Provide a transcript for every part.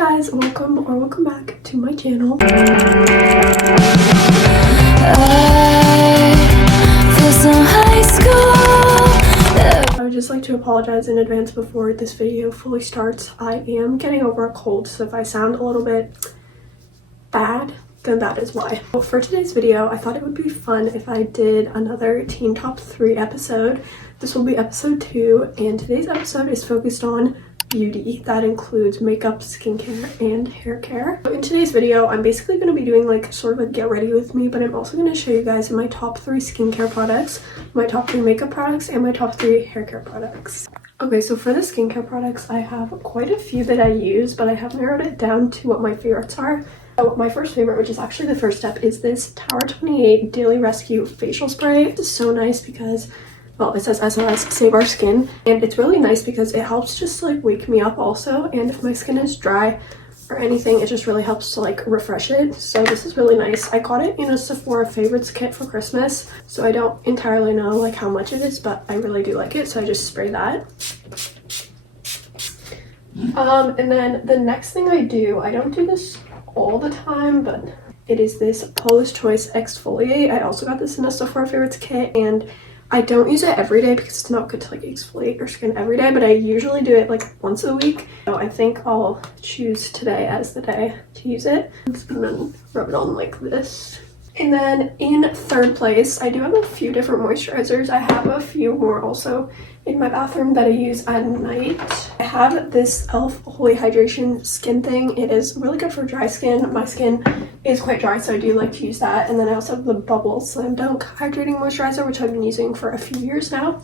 guys, welcome back to my channel. I feel so high school. I would just like to apologize in advance before this video fully starts. I am getting over a cold, so if I sound a little bit bad, then that is why. Well, for today's video, I thought it would be fun if I did another Teen Top 3 episode. This will be episode 2, and today's episode is focused on beauty. That includes makeup, skincare, and hair care. So in today's video, I'm basically going to be doing like sort of a get ready with me, but I'm also going to show you guys my top 3 skincare products, my top 3 makeup products, and my top 3 hair care products. Okay, so for the skincare products, I have quite a few that I use, but I have narrowed it down to what my favorites are. So my first favorite, which is actually the first step, is this Tower 28 Daily Rescue Facial Spray. This is so nice because, well, it says SOS, save our skin, and it's really nice because it helps just like wake me up also, and if my skin is dry or anything, it just really helps to like refresh it. So this is really nice. I got it in a Sephora favorites kit for Christmas, so I don't entirely know like how much it is, but I really do like it, so I just spray that. And then the next thing I don't do this all the time, but it is this Paula's Choice Exfoliate. I also got this in a Sephora favorites kit, and I don't use it every day because it's not good to like exfoliate your skin every day, but I usually do it like once a week. So I think I'll choose today as the day to use it, and then rub it on like this. And then in third place, I do have a few different moisturizers. I have a few more also in my bathroom that I use at night. I have this e.l.f. Holy Hydration Skin thing. It is really good for dry skin. My skin is quite dry, so I do like to use that. And then I also have the Bubble Slam Dunk Hydrating Moisturizer, which I've been using for a few years now,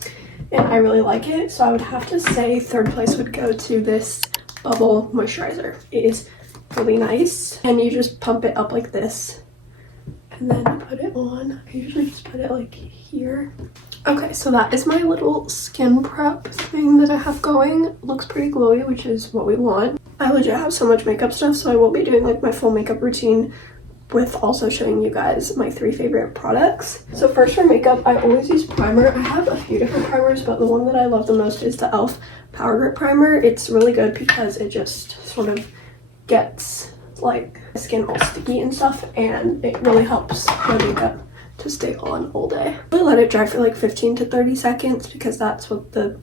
and I really like it. So I would have to say third place would go to this Bubble Moisturizer. It is really nice, and you just pump it up like this and then put it on. I usually just put it like here. Okay, so that is my little skin prep thing that I have going. It looks pretty glowy, which is what we want. I legit have so much makeup stuff, so I will be doing like my full makeup routine with also showing you guys my 3 favorite products. So first for makeup, I always use primer. I have a few different primers, but the one that I love the most is the e.l.f. Power Grip Primer. It's really good because it just sort of gets like skin all sticky and stuff, and it really helps my makeup to stay on all day. I let it dry for like 15 to 30 seconds because that's what the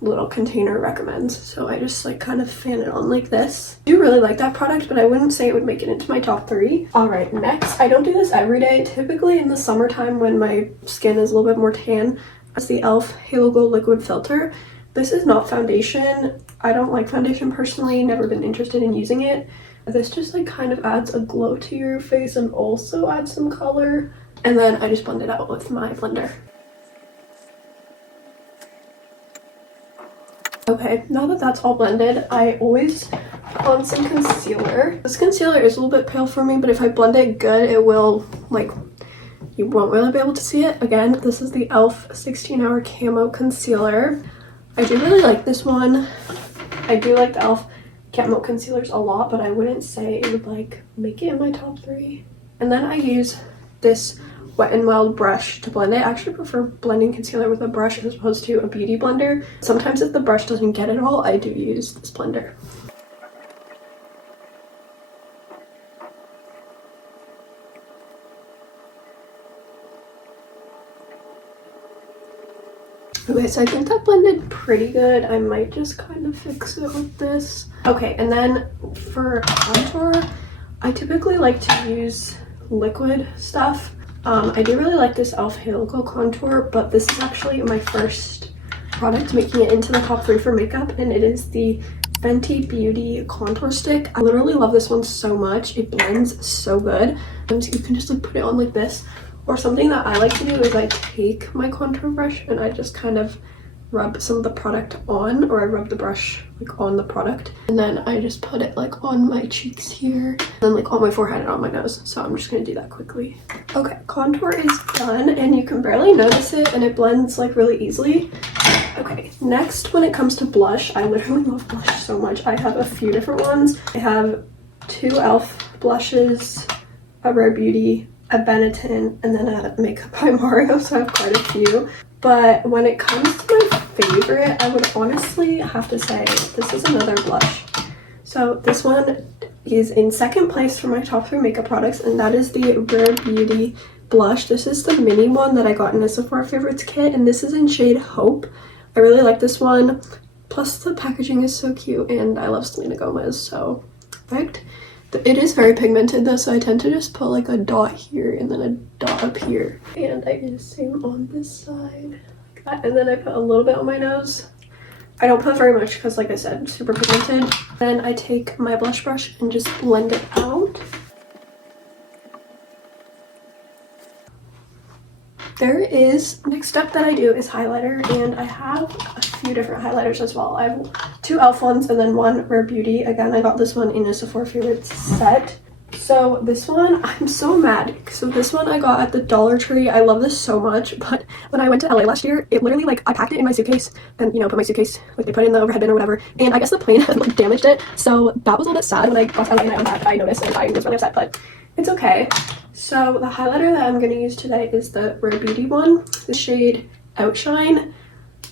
little container recommends. So I just like kind of fan it on like this. I do really like that product, but I wouldn't say it would make it into my top 3. All right, next, I don't do this every day. Typically in the summertime when my skin is a little bit more tan, it's the e.l.f. Halo Glow Liquid Filter. This is not foundation. I don't like foundation personally, never been interested in using it. This just like kind of adds a glow to your face and also adds some color. And then I just blend it out with my blender. Okay, now that that's all blended, I always put on some concealer. This concealer is a little bit pale for me, but if I blend it good, it will like, you won't really be able to see it. Again, this is the e.l.f. 16-Hour Camo Concealer. I do really like this one. I do like the e.l.f. Camo concealers a lot, but I wouldn't say it would like make it in my top 3. And then I use this Wet n Wild brush to blend it. I actually prefer blending concealer with a brush as opposed to a beauty blender. Sometimes if the brush doesn't get it all, I do use this blender. Okay, so I think that blended pretty good. I might just kind of fix it with this. Okay, and then for contour, I typically like to use liquid stuff. I do really like this e.l.f. Halo Glow Contour, but this is actually my first product making it into the top 3 for makeup, and it is the Fenty Beauty Contour Stick. I literally love this one so much. It blends so good. You can just like put it on like this. Or something that I like to do is I take my contour brush and I just kind of rub some of the product on, or I rub the brush like on the product, and then I just put it like on my cheeks here, and then like on my forehead and on my nose. So I'm just gonna do that quickly. Okay, contour is done, and you can barely notice it, and it blends like really easily. Okay, next when it comes to blush, I literally love blush so much. I have a few different ones. I have 2 e.l.f. blushes, a Rare Beauty, a Benetton, and then a Makeup by Mario, so I have quite a few. But when it comes to my favorite, I would honestly have to say this is another blush. So this one is in second place for my top 3 makeup products, and that is the Rare Beauty blush. This is the mini one that I got in a Sephora Favorites kit, and this is in shade Hope. I really like this one. Plus the packaging is so cute, and I love Selena Gomez, so perfect. It is very pigmented though, so I tend to just put like a dot here and then a dot up here. And I do the same on this side, like that. And then I put a little bit on my nose. I don't put very much because, like I said, super pigmented. Then I take my blush brush and just blend it out. Next step that I do is highlighter, and I have a few different highlighters as well. I have 2 e.l.f. ones and then 1 Rare Beauty. Again, I got this one in a Sephora Favorites set. So this one, I'm so mad. So this one I got at the Dollar Tree. I love this so much, but when I went to LA last year, it literally, like, I packed it in my suitcase and, you know, put my suitcase, like, they put it in the overhead bin or whatever, and I guess the plane had, like, damaged it. So that was a little bit sad when I got to LA and I unpacked. I noticed and I was really upset, but it's okay. So the highlighter that I'm going to use today is the Rare Beauty one, the shade Outshine.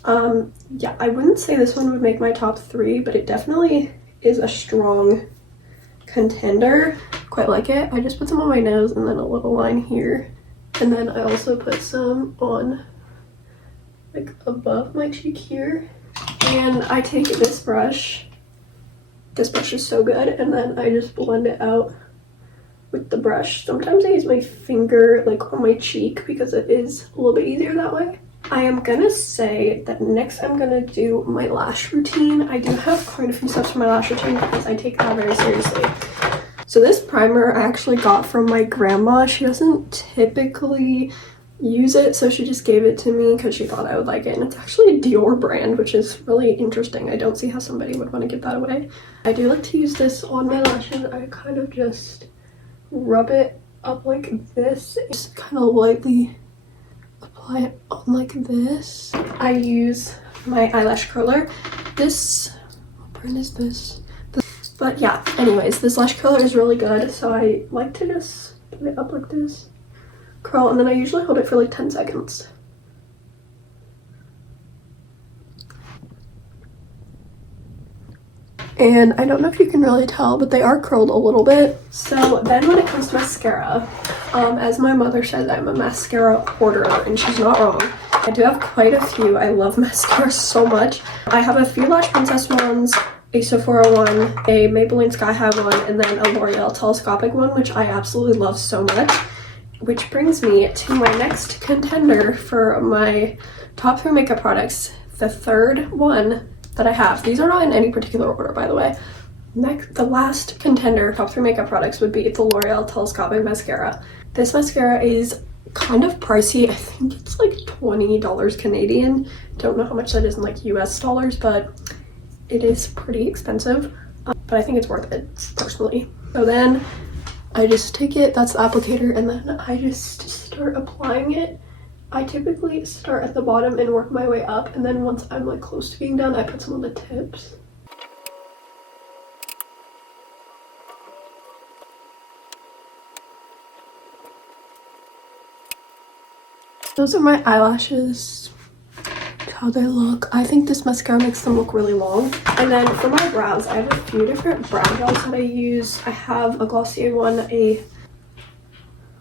Yeah, I wouldn't say this one would make my top 3, but it definitely is a strong contender. Quite like it. I just put some on my nose and then a little line here, and then I also put some on like above my cheek here. And I take this brush. This brush is so good, and then I just blend it out with the brush. Sometimes I use my finger like on my cheek because it is a little bit easier that way. I am gonna say that next I'm gonna do my lash routine. I do have quite a few steps for my lash routine because I take that very seriously. So this primer I actually got from my grandma. She doesn't typically use it, so she just gave it to me because she thought I would like it, and it's actually a Dior brand, which is really interesting. I don't see how somebody would want to give that away. I do like to use this on my lashes. I kind of just rub it up like this, just kind of lightly apply it on like this. I use my eyelash curler. This, what brand is this? But yeah, anyways, this lash curler is really good, so I like to just put it up like this, curl, and then I usually hold it for like 10 seconds. And I don't know if you can really tell, but they are curled a little bit. So then when it comes to mascara, as my mother says, I'm a mascara hoarder, and she's not wrong. I do have quite a few. I love mascara so much. I have a few Lash Princess ones, a Sephora one, a Maybelline Sky High one, and then a L'Oreal telescopic one, which I absolutely love so much. Which brings me to my next contender for my top 3 makeup products. The third one that I have. These are not in any particular order, by the way. The last contender, top 3 makeup products, would be the L'Oreal telescopic mascara. This mascara is kind of pricey. I think it's like $20 Canadian. Don't know how much that is in like US dollars, but it is pretty expensive, but I think it's worth it personally. So then I just take it, that's the applicator, and then I just start applying it. I typically start at the bottom and work my way up, and then once I'm like close to being done, I put some on the tips. Those are my eyelashes. How they look. I think this mascara makes them look really long. And then for my brows, I have a few different brow gels that I use. I have a Glossier one,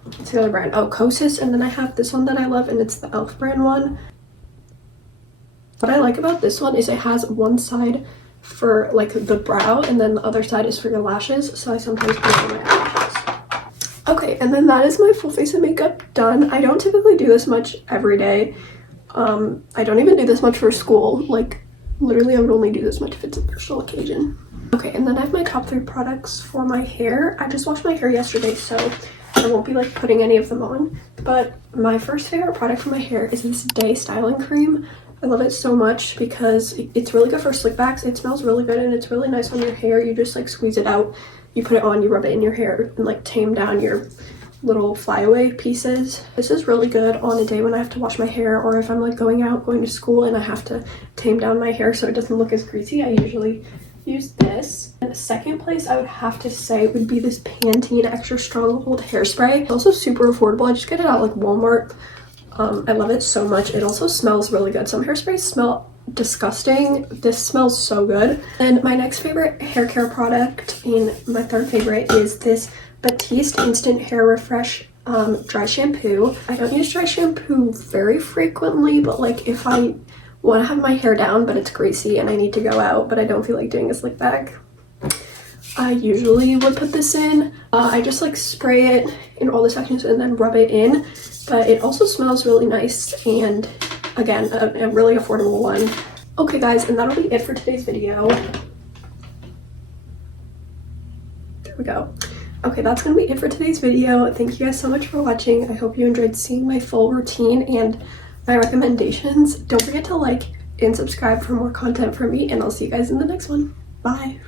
what's the other brand? Oh, Kosas. And then I have this one that I love, and it's the e.l.f. brand one. What I like about this one is it has one side for like the brow, and then the other side is for your lashes. So I sometimes put it on my eyelashes. Okay, and then that is my full face of makeup done. I don't typically do this much every day. I don't even do this much for school. Like, literally I would only do this much if it's a personal occasion. Okay, and then I have my top 3 products for my hair. I just washed my hair yesterday, so I won't be like putting any of them on. But my first favorite product for my hair is this Day Styling Cream. I love it so much because it's really good for slick backs. It smells really good and it's really nice on your hair. You just like squeeze it out, you put it on, you rub it in your hair, and like tame down your little flyaway pieces. This is really good on a day when I have to wash my hair, or if I'm like going to school and I have to tame down my hair so it doesn't look as greasy. I usually use this. And the second place I would have to say would be this Pantene Extra Stronghold hairspray. It's also super affordable. I just get it at like Walmart. I love it so much. It also smells really good. Some hairsprays smell disgusting. This smells so good. And my next favorite hair care product, and my third favorite, is this Batiste Instant Hair Refresh dry shampoo. I don't use dry shampoo very frequently, but like if I want to have my hair down but it's greasy and I need to go out but I don't feel like doing a slick back, I usually would put this in. I just like spray it in all the sections and then rub it in, but it also smells really nice, and again, a really affordable one. Okay guys, and that'll be it for today's video. There we go. Okay, that's gonna be it for today's video. Thank you guys so much for watching. I hope you enjoyed seeing my full routine and my recommendations. Don't forget to like and subscribe for more content from me, and I'll see you guys in the next one. Bye.